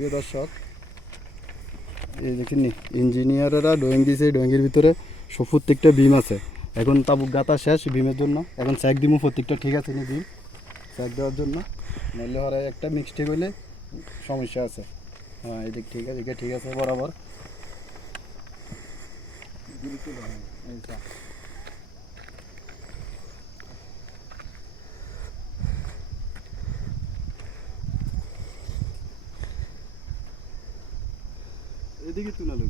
প্রিয় দর্শক, এই দেখেন ইঞ্জিনিয়াররা ড্রয়িং দিয়েছে। ড্রয়িংয়ের ভিতরে প্রত্যেকটা বিম আছে। এখন তাবুক গাঁথা শেষ বিমের জন্য। এখন স্যাক দিমু প্রত্যেকটা ঠিক আছে নি বিম স্যাক দেওয়ার জন্য। নইলে হরে একটা মিক্সটেক হইলে সমস্যা আছে। হ্যাঁ এদিক ঠিক আছে, এদিকে ঠিক আছে বরাবর। এদিকে তুলে লাগবে।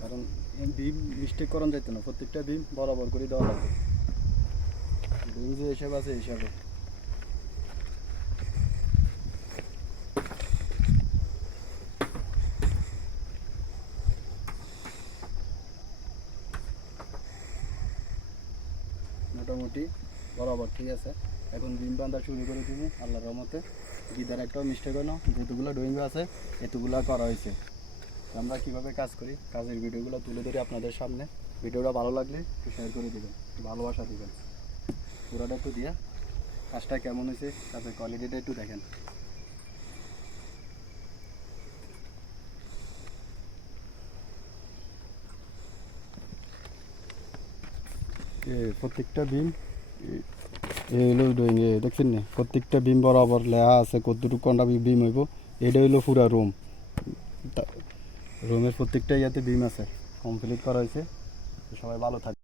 কারণ বিম মিস্টেক করা যাইতো না, প্রত্যেকটা বিম বরাবর করে দেওয়া লাগবে। বিম যে হিসাব আছে হিসাবে। মোটামুটি বরাবর ঠিক আছে। এখন বিম বান্ধা শুরু করে দিব আল্লাহর রহমতে। গিদার একটাও মিস্টেক হয় না, যেগুলো ড্রয়িং আছে এতগুলো করা হয়েছে। আমরা কীভাবে কাজ করি, কাজের ভিডিওগুলো তুলে ধরি আপনাদের সামনে। ভিডিওটা ভালো লাগলে একটু শেয়ার করে দেবেন, ভালোবাসা দেবেন। পুরোটা একটু দিয়ে কাজটা কেমন হয়েছে, কাজের কোয়ালিটিটা একটু দেখেন। প্রত্যেকটা বিম এই হলো ড্রয়িং দেখছেন না, প্রত্যেকটা বিম বরাবর লেখা আছে কতটুকু কোনটা বিম হইব। এটা হইলো পুরা রুম। রুমের প্রত্যেকটা ইয়াতে বিম আছে, কমপ্লিট করা হয়েছে। সবাই ভালো থাকবে।